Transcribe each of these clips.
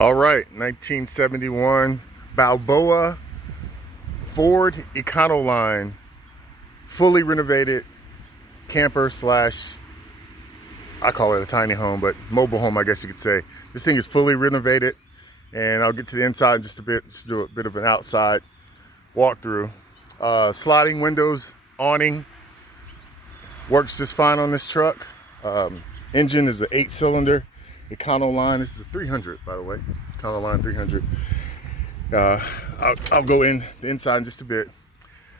All right, 1971 Balboa Ford Econoline, fully renovated camper slash, I call it a tiny home, but mobile home, I guess you could say. This thing is fully renovated, and I'll get to the inside in just a bit, just do a bit of an outside walkthrough. Sliding windows, awning, works just fine on this truck. Engine is an 8-cylinder Econoline. This is a 300, by the way. Econoline 300. I'll go in the inside in just a bit.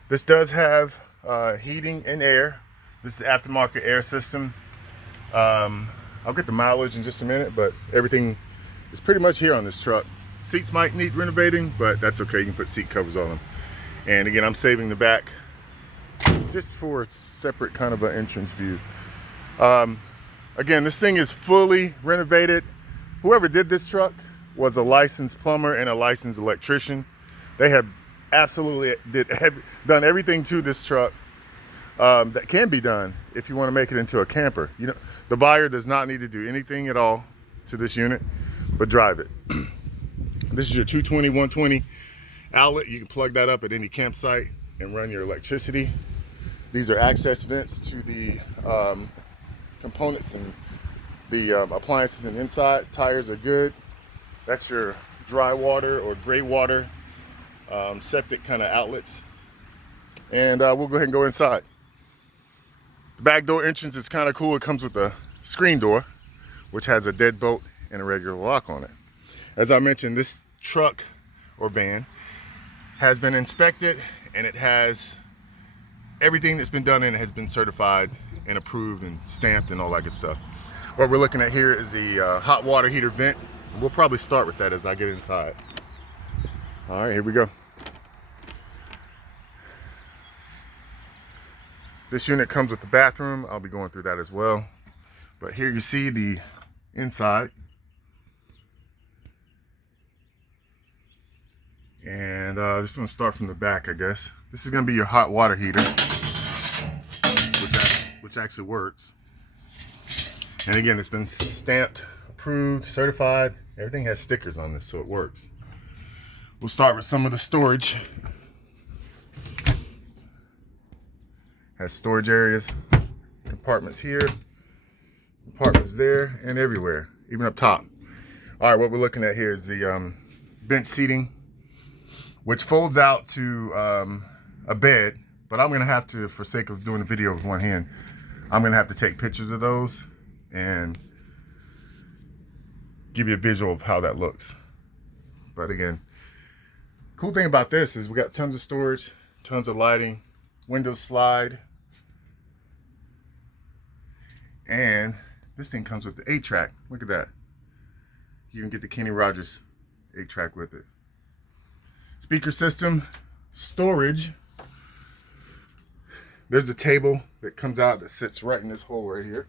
This does have heating and air. This is aftermarket air system. I'll get the mileage in just a minute, but everything is pretty much here on this truck. Seats might need renovating, but that's okay. You can put seat covers on them. And again, I'm saving the back just for a separate kind of an entrance view. Again, this thing is fully renovated. Whoever did this truck was a licensed plumber and a licensed electrician. They have absolutely done everything to this truck that can be done if you want to make it into a camper. You know, the buyer does not need to do anything at all to this unit, but drive it. This is your 220, 120 outlet. You can plug that up at any campsite and run your electricity. These are access vents to the components and the appliances and inside. Tires are good. That's your dry water or gray water septic kind of outlets. And we'll go ahead and go inside. The back door entrance is kind of cool. It comes with a screen door, which has a deadbolt and a regular lock on it. As I mentioned, this truck or van has been inspected, and it has everything that's been done in it has been certified and approved and stamped and all that good stuff. What we're looking at here is the hot water heater vent. We'll probably start with that as I get inside. All right, here we go. This unit comes with the bathroom. I'll be going through that as well. But here you see the inside. And just gonna start from the back, I guess. This is gonna be your hot water heater, which actually works. And again, it's been stamped, approved, certified. Everything has stickers on this, so it works. We'll start with some of the storage. Has storage areas, compartments here, compartments there, and everywhere, even up top. All right, what we're looking at here is the bench seating, which folds out to a bed, but I'm gonna have to, for sake of doing a video with one hand, I'm gonna have to take pictures of those and give you a visual of how that looks. But again, cool thing about this is we got tons of storage, tons of lighting, windows slide, and this thing comes with the 8-track. Look at that. You can get the Kenny Rogers 8-track with it. Speaker system, storage. There's a table that comes out that sits right in this hole right here.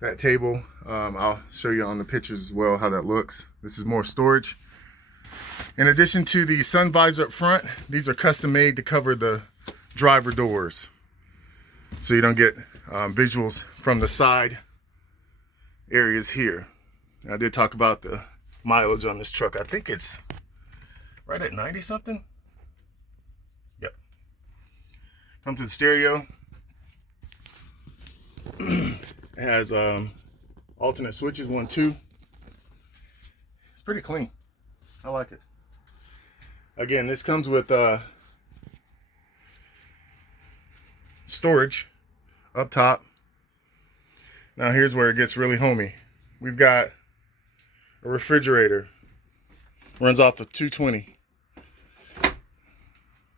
That table, I'll show you on the pictures as well how that looks. This is more storage. In addition to the sun visor up front, these are custom made to cover the driver doors, so you don't get visuals from the side areas here. And I did talk about the mileage on this truck. I think it's right at 90 something. Yep. Comes with the stereo. It has alternate switches, 1, 2. It's pretty clean. I like it. Again, this comes with storage up top. Now here's where it gets really homey. We've got a refrigerator. Runs off of 220.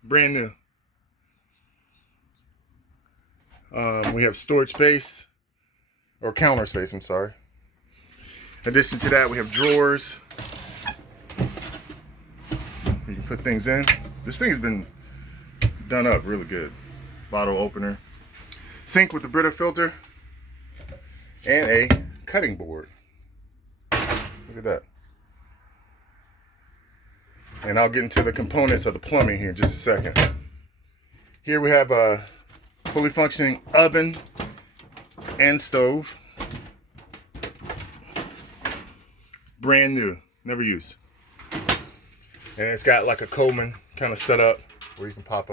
Brand new. We have storage space, or counter space, I'm sorry. In addition to that, we have drawers. You can put things in. This thing has been done up really good. Bottle opener. Sink with the Brita filter. And a cutting board. Look at that. And I'll get into the components of the plumbing here in just a second. Here we have a fully functioning oven and stove. brand new, never used. And it's got like a Coleman kind of setup where you can pop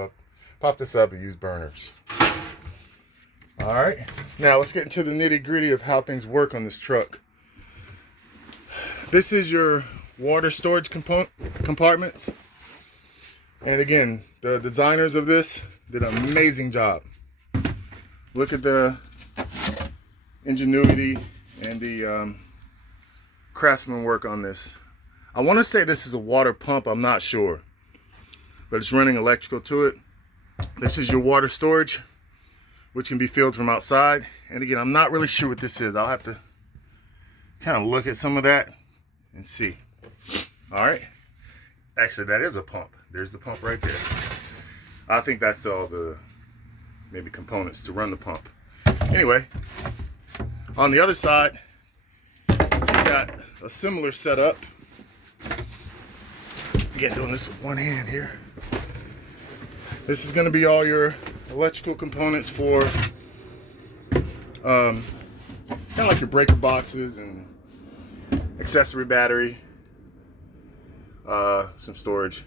this up and use burners. All right, now let's get into the nitty gritty of how things work on this truck. This is your water storage compartments. And again, the designers of this did an amazing job. Look at the ingenuity and the craftsman work on this. I want to say this is a water pump, I'm not sure, but it's running electrical to it. This is your water storage, which can be filled from outside. And again, I'm not really sure what this is. I'll have to kind of look at some of that and see. All right. Actually, that is a pump. There's the pump right there. I think that's all the maybe components to run the pump. Anyway, on the other side, you got a similar setup. Again, doing this with one hand here. This is going to be all your electrical components for kind of like your breaker boxes and accessory battery, some storage.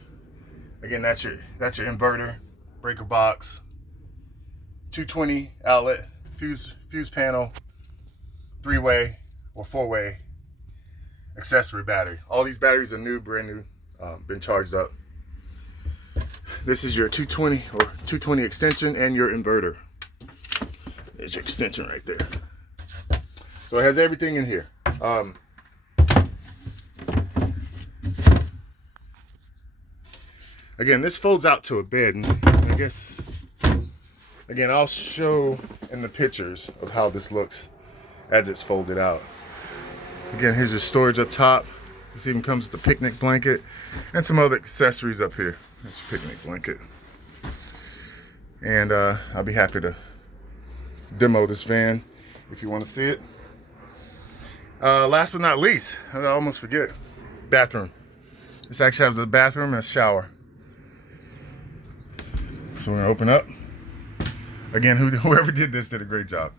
Again, that's your inverter, breaker box, 220 outlet, fuse panel, 3-way or 4-way accessory battery. All these batteries are new, brand new, been charged up. This is your 220 or 220 extension and your inverter. There's your extension right there. So it has everything in here. Again, this folds out to a bed, and I guess, again, I'll show in the pictures of how this looks as it's folded out. Again, here's your storage up top. This even comes with a picnic blanket and some other accessories up here. That's your picnic blanket. And I'll be happy to demo this van if you want to see it. Last but not least, I almost forget, bathroom. This actually has a bathroom and a shower. So we're gonna open up. Again, whoever did this did a great job.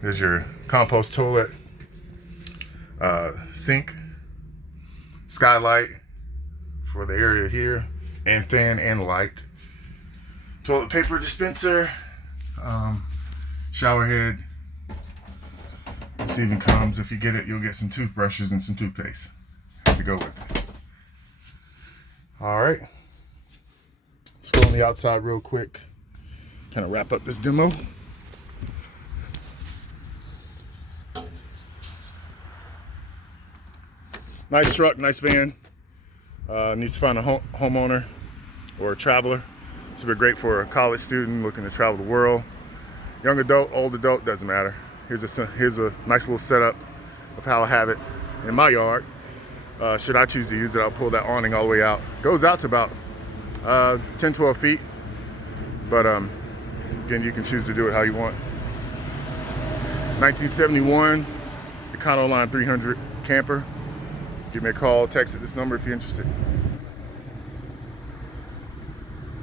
There's your compost toilet, sink, skylight for the area here, and fan and light. Toilet paper dispenser, shower head. This even comes, if you get it, you'll get some toothbrushes and some toothpaste to go with it. All right. Let's go on the outside real quick. Kind of wrap up this demo. Nice truck, nice van. Needs to find a homeowner or a traveler. This would be great for a college student looking to travel the world. Young adult, old adult, doesn't matter. Here's a nice little setup of how I have it in my yard. Should I choose to use it, I'll pull that awning all the way out. Goes out to about 10, 12 feet. But again, you can choose to do it how you want. 1971 Econoline 300 camper. Give me a call, text at this number if you're interested.